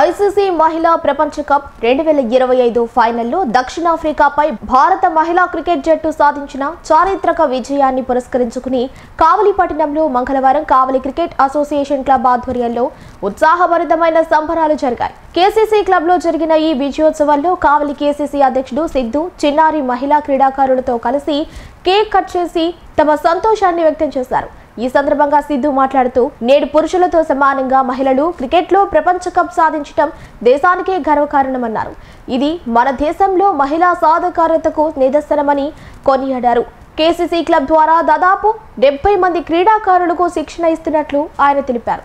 ICC మహిళా ప్రపంచ cup 2025 ఫైనల్లో దక్షిణాఫ్రికాపై భారత మహిళా క్రికెట్ జట్టు సాధించిన చారిత్రక విజయాన్ని పురస్కరించుకుని కావలిపట్టణంలో మంగళవారం కావలి క్రికెట్ అసోసియేషన్ క్లబ్ ఆధ్వర్యంలో ఉత్సాహభరితమైన సంబరాలు జరిగాయి. కేసీసీ క్లబ్లో జరిగిన ఈ విజయోత్సవాల్లో కావలి కేసీసీ అధ్యక్షుడు సిద్ధు చిన్నారి మహిళా క్రీడాకారులతో కలిసి కేక్ కట్ చేసి తమ సంతోషాన్ని వ్యక్తం చేశారు. ఈ సందర్భంగా సిద్ధు మాట్లాడుతూ నేడు పురుషులతో సమానంగా మహిళలు క్రికెట్లో ప్రపంచ కప్ సాధించడం దేశానికే గర్వకారణమన్నారు. ఇది మన దేశంలో మహిళా సాధికారతకు నిదర్శనమని కొనియాడారు. కేసీసీ క్లబ్ ద్వారా దాదాపు 70 మంది క్రీడాకారులకు శిక్షణ ఇస్తున్నట్లు ఆయన తెలిపారు.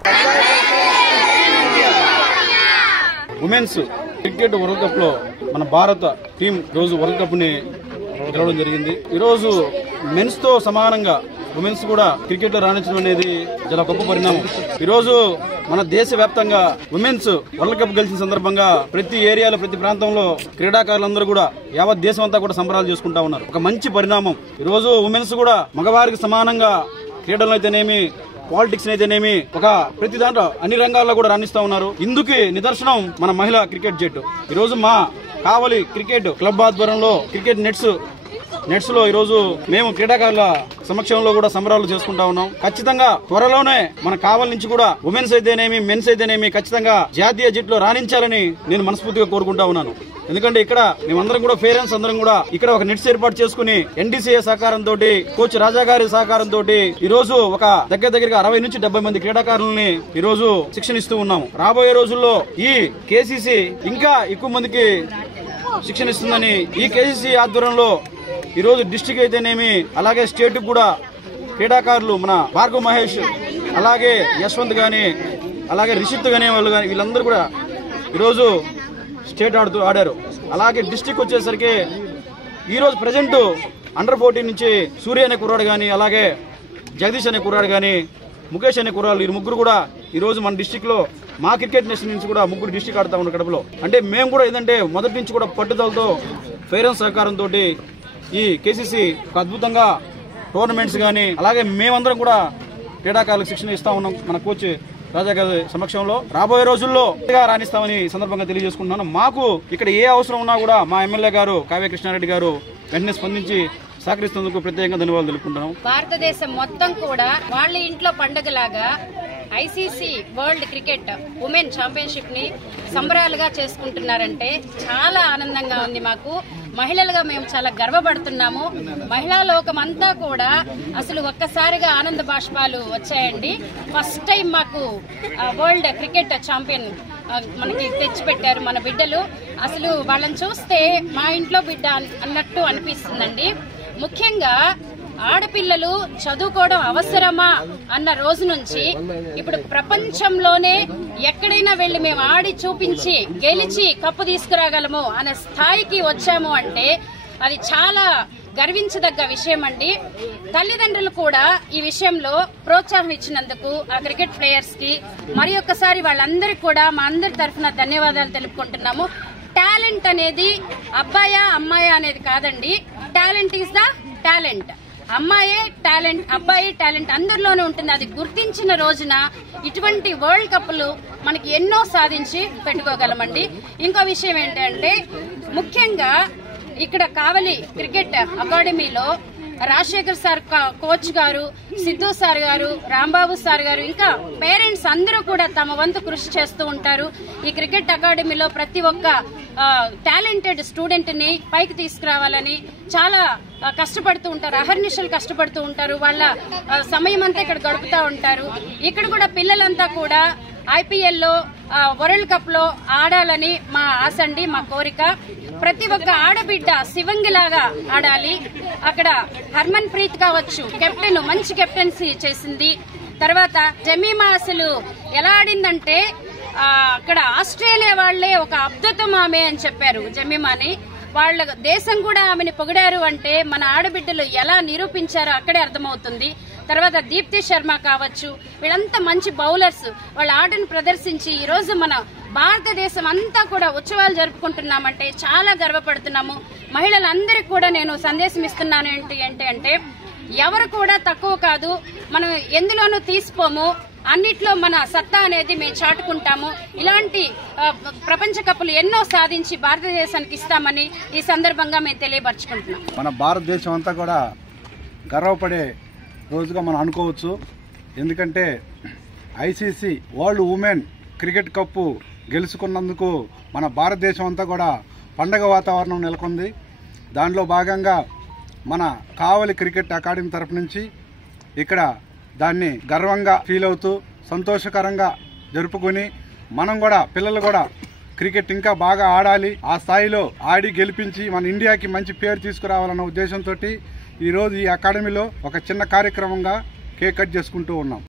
ఉమెన్స్ క్రికెట్ వరల్డ్ కప్ లో మన భారత టీం రోజు వరల్డ్ కప్ ని గెలవడం జరిగింది. ఈ రోజు మెన్స్ తో సమానంగా ఉమెన్స్ కూడా క్రికెట్ లో రాణించడం అనేది చాలా గొప్ప పరిణామం. ఈ రోజు మన దేశ వ్యాప్తంగా ఉమెన్స్ వరల్డ్ కప్ గెలిచిన సందర్భంగా ప్రతి ఏరియాలో ప్రతి ప్రాంతంలో క్రీడాకారులందరూ కూడా యావత్ దేశం అంతా కూడా సంబరాలు చేసుకుంటా ఉన్నారు. ఒక మంచి పరిణామం. ఈ రోజు ఉమెన్స్ కూడా మగవారికి సమానంగా క్రీడలు అయితేనేమి పాలిటిక్స్ అయితేనేమి ఒక ప్రతి దాంట్లో అన్ని రంగాల్లో కూడా రాణిస్తా ఉన్నారు. ఇందుకు నిదర్శనం మన మహిళా క్రికెట్ జట్టు. ఈ రోజు మా కావలి క్రికెట్ క్లబ్ ఆధ్వర్యంలో క్రికెట్ నెట్స్ లో ఈ రోజు మేము క్రీడాకారుల సమక్షంలో కూడా సంబరాలు చేసుకుంటా ఉన్నాం. ఖచ్చితంగా త్వరలోనే మన కావలి నుంచి కూడా ఉమెన్స్ అయితేనేమి మెన్స్ అయితేనేమి ఖచ్చితంగా జాతీయ జట్టులో రాణించాలని నేను మనస్ఫూర్తిగా కోరుకుంటా ఉన్నాను. ఎందుకంటే ఇక్కడ మేమందరం కూడా పేరెంట్స్ అందరం కూడా ఇక్కడ ఒక నెట్స్ ఏర్పాటు చేసుకుని ఎన్డీసీఏ సహకారంతో కోచ్ రాజా గారి సహకారంతో ఈ రోజు ఒక దగ్గరగా 60 నుంచి 70 మంది క్రీడాకారులని ఈ రోజు శిక్షణ ఇస్తూ ఉన్నాము. రాబోయే రోజుల్లో ఈ కేసీసీ ఇంకా ఎక్కువ మందికి శిక్షణ ఇస్తుందని ఈ కేసీసీ ఆధ్వర్యంలో ఈ రోజు డిస్ట్రిక్ట్ అయితేనేమి అలాగే స్టేట్ కూడా క్రీడాకారులు మన భార్గవ్ మహేష్ అలాగే యశ్వంత్ గాని అలాగే రిషిత్ గాని వాళ్ళు గాని వీళ్ళందరూ కూడా ఈరోజు స్టేట్ ఆడారు. అలాగే డిస్ట్రిక్ట్ వచ్చేసరికి ఈ రోజు ప్రజెంట్ అండర్ 14 నుంచి సూర్య అనే కుర్రాడు గాని అలాగే జగదీష్ అనే కుర్రాడు గాని ముఖేష్ అనే కుర్రాడు ఈ ముగ్గురు కూడా ఈ రోజు మన డిస్ట్రిక్ట్ లో మా క్రికెట్ నేషన్ నుంచి కూడా ముగ్గురు డిస్ట్రిక్ట్ ఆడుతా ఉన్నారు కడపలో. అంటే మేము కూడా ఏంటంటే మొదటి నుంచి కూడా పట్టుదలతో పేరెంట్స్ సహకారంతో ఈ కేసీసీ ఒక అద్భుతంగా టోర్నమెంట్స్ గానీ అలాగే మేమందరం కూడా క్రీడాకారులకు శిక్షణ ఇస్తా ఉన్నాం. మన కోచ్ రాజా గారి సమక్షంలో రాబోయే రోజుల్లో రాణిస్తామని సందర్భంగా తెలియజేసుకుంటున్నాను. మాకు ఇక్కడ ఏ అవసరం ఉన్నా కూడా మా ఎమ్మెల్యే గారు కావ్య కృష్ణారెడ్డి గారు వెంటనే స్పందించి సహకరిస్తున్నందుకు ప్రత్యేకంగా ధన్యవాదాలు తెలుపుకుంటున్నాం. భారతదేశం మొత్తం కూడా వాళ్ళ ఇంట్లో పండుగలాగా ICC world cricket women championship ని సంబరాలుగా చేసుకుంటున్నారంటే చాలా ఆనందంగా ఉంది. మాకు మహిళలుగా మేము చాలా గర్వపడుతున్నాము. మహిళా లోకం అంతా కూడా అసలు ఒక్కసారిగా ఆనంద బాష్పాలు వచ్చాయండి. ఫస్ట్ టైం మాకు వరల్డ్ క్రికెట్ ఛాంపియన్ మనకి తెచ్చిపెట్టారు మన బిడ్డలు. అసలు వాళ్ళని చూస్తే మా ఇంట్లో బిడ్డ అన్నట్టు అనిపిస్తుందండి. ముఖ్యంగా ఆడపిల్లలు చదువుకోవడం అవసరమా అన్న రోజు నుంచి ఇప్పుడు ప్రపంచంలోనే ఎక్కడైనా వెళ్లి మేము ఆడి చూపించి గెలిచి కప్పు తీసుకురాగలము అనే స్థాయికి వచ్చాము అంటే అది చాలా గర్వించదగ్గ విషయం అండి. తల్లిదండ్రులు కూడా ఈ విషయంలో ప్రోత్సాహం ఇచ్చినందుకు ఆ క్రికెట్ ప్లేయర్స్ కి మరి ఒక్కసారి వాళ్ళందరికీ కూడా మా అందరి తరఫున ధన్యవాదాలు తెలుపుకుంటున్నాము. టాలెంట్ అనేది అబ్బాయా అమ్మాయా అనేది కాదండి. Talent is the talent. అమ్మాయే టాలెంట్ అబ్బాయి టాలెంట్ అందరిలోనే ఉంటుంది. అది గుర్తించిన రోజున ఇటువంటి వరల్డ్ కప్లు మనకి ఎన్నో సాధించి పెట్టుకోగలమండి. ఇంకో విషయం ఏంటంటే ముఖ్యంగా ఇక్కడ కావలి క్రికెట్ అకాడమీలో రాజశేఖర్ సార్ కోచ్ గారు, సిద్ధు సార్ గారు, రాంబాబు సార్ గారు ఇంకా పేరెంట్స్ అందరూ కూడా తమ వంతు కృషి చేస్తూ ఉంటారు. ఈ క్రికెట్ అకాడమీలో ప్రతి ఒక్క టాలెంటెడ్ స్టూడెంట్ ని పైకి తీసుకురావాలని చాలా కష్టపడుతూ ఉంటారు. అహర్నిశలు కష్టపడుతూ ఉంటారు. వాళ్ళ సమయం అంతా ఇక్కడ గడుపుతూ ఉంటారు. ఇక్కడ కూడా పిల్లలంతా కూడా ఐపీఎల్ లో వరల్డ్ కప్ లో ఆడాలని మా ఆశ అండి, మా కోరిక. ప్రతి ఒక్క ఆడబిడ్డ శివంగిలాగా ఆడాలి. అక్కడ హర్మన్ ప్రీత్ కావచ్చు, కెప్టెన్ మంచి కెప్టెన్సీ చేసింది. తర్వాత జమీమా అసలు ఎలా ఆడిందంటే అక్కడ ఆస్ట్రేలియా వాళ్లే ఒక అద్భుతం ఆమె అని చెప్పారు జమీమాని. వాళ్ళ దేశం కూడా ఆమెను పొగిడారు అంటే మన ఆడబిడ్డలు ఎలా నిరూపించారో అక్కడే అర్థమవుతుంది. తర్వాత దీప్తి శర్మ కావచ్చు, వీళ్ళంతా మంచి బౌలర్స్. వాళ్ళ ఆటను ప్రదర్శించి ఈ రోజు మన భారతదేశం అంతా కూడా ఉత్సవాలు జరుపుకుంటున్నామంటే చాలా గర్వపడుతున్నాము. మహిళలందరికీ కూడా నేను సందేశం ఇస్తున్నాను ఏంటి అంటే ఎవరు కూడా తక్కువ కాదు, మనం ఎందులోనూ తీసిపోము. అన్నిట్లో మన సత్తా అనేది మేము చాటుకుంటాము. ఇలాంటి ప్రపంచ కప్పులు ఎన్నో సాధించి భారతదేశానికి ఇస్తామని ఈ సందర్భంగా మేము తెలియపరచుకుంటున్నాం. మన భారతదేశం అంతా కూడా గర్వపడే రోజుగా మనం అనుకోవచ్చు. ఎందుకంటే ICC world women cricket cup గెలుచుకున్నందుకు మన భారతదేశం అంతా కూడా పండగ వాతావరణం నెలకొంది. దానిలో భాగంగా మన కావలి క్రికెట్ అకాడమీ తరఫు నుంచి ఇక్కడ దాన్ని గర్వంగా ఫీల్ అవుతూ సంతోషకరంగా జరుపుకొని మనం కూడా పిల్లలు కూడా క్రికెట్ ఇంకా బాగా ఆడాలి, ఆ స్థాయిలో ఆడి గెలిపించి మన ఇండియాకి మంచి పేరు తీసుకురావాలన్న ఉద్దేశంతో ఈరోజు ఈ అకాడమీలో ఒక చిన్న కార్యక్రమంగా కేక్ కట్ చేసుకుంటూ ఉన్నాం.